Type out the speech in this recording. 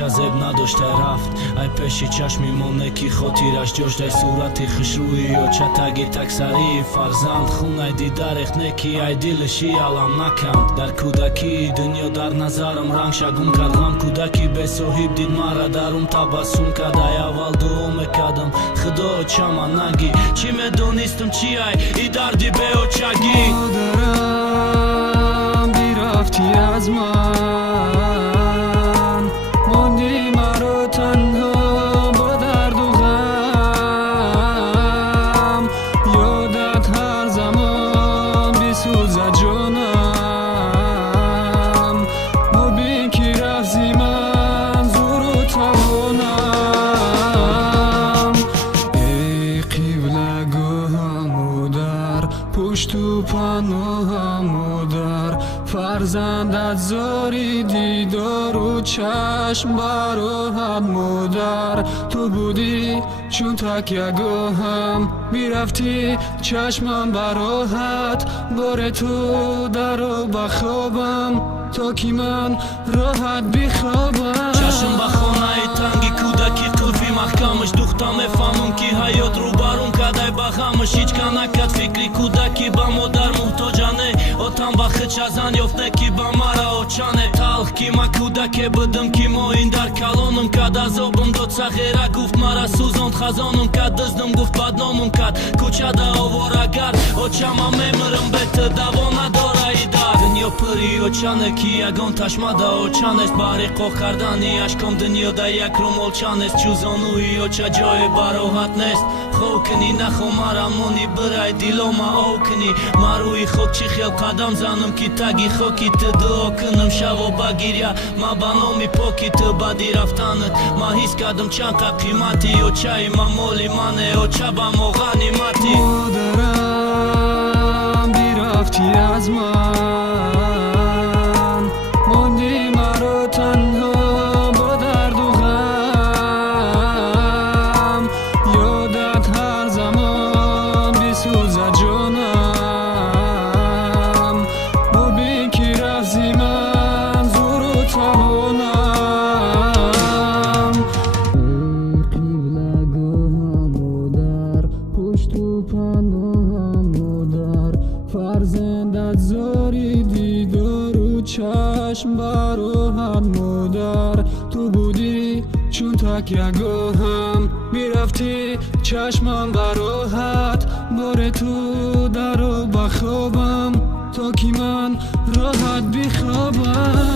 چذب نداشته رفت ای پیشی چشمی مونه کی خاطرش جاشت ای صورتی خشروی یا چتگی تکسری فرزند خون ای دیدارخ نکی ای دلشی علم نکند در کودکی دنیا در نظرم رنگ شگون کرد غم کودکی به صاحب دید مرا درم تبسم کرد ای اول دوم کردم خدا چما نگی چی میدونستم چی ای دردی به اوچگی مادرم بیرفتی از من موندی مرا تنها با درد و غم یادت هر زمان بیسوزد جانم مبین که رفتی من زور و توانم ای قبله گوهم و در پشت و پناهم و در فرزندت زاری دیدار و چشم براحت مادر تو بودی چون تکیه گاهم میرفتی چشمم براحت بار تو در و بخوابم تا که من راحت بخوابم چشم بخانه تنگی کودکی قلبی محکمش دختم فهمم که حیات رو برون کدای بخمش هیچ کنکت فکری کودکی با مادر محتاجانه آتم بخه چزن یافته که با مرا آچانه تلخ که ما کودکی بدم که ما این در کلانم کد عذابم داد سخیره گفت مرا سوزاند خزانم کد دزدم گفت بدنامم کد کوچه دا آوارگر آچما میمرم بهتر دوا نداره ای در دنیا پری آچانه که یگان تشمه دا آچانه است برای قاق کردنی اشکام دنیا دا یک رو مالچانه است چوزانوی آچه جای براحت نیست خو کنی نخو مرا مونی برای دیلو ما او کنی مروی خوک چی خیل قدم زنم که تگی خوکی تو دعا کنم شو بگیریا ما بنامی پاکی تو بدی رفتنت ما حس کردم چند قیمتی و چای ما مولی منه و چه با ما غنیمتی مادرم بیرفتی از من موندی مرا تنها با درد و غم یادت هر زمان بیسوزد جانم مبین که رفتی من زور و توانم قبله گاهم و در پشت و پناهم و در فرزندت زاری دیدار و چشم براحت مادر تو بودی چون تکیه گاهم میرفتی چشمم براحت بار تو در و بخوابم تا که من راحت بخوابم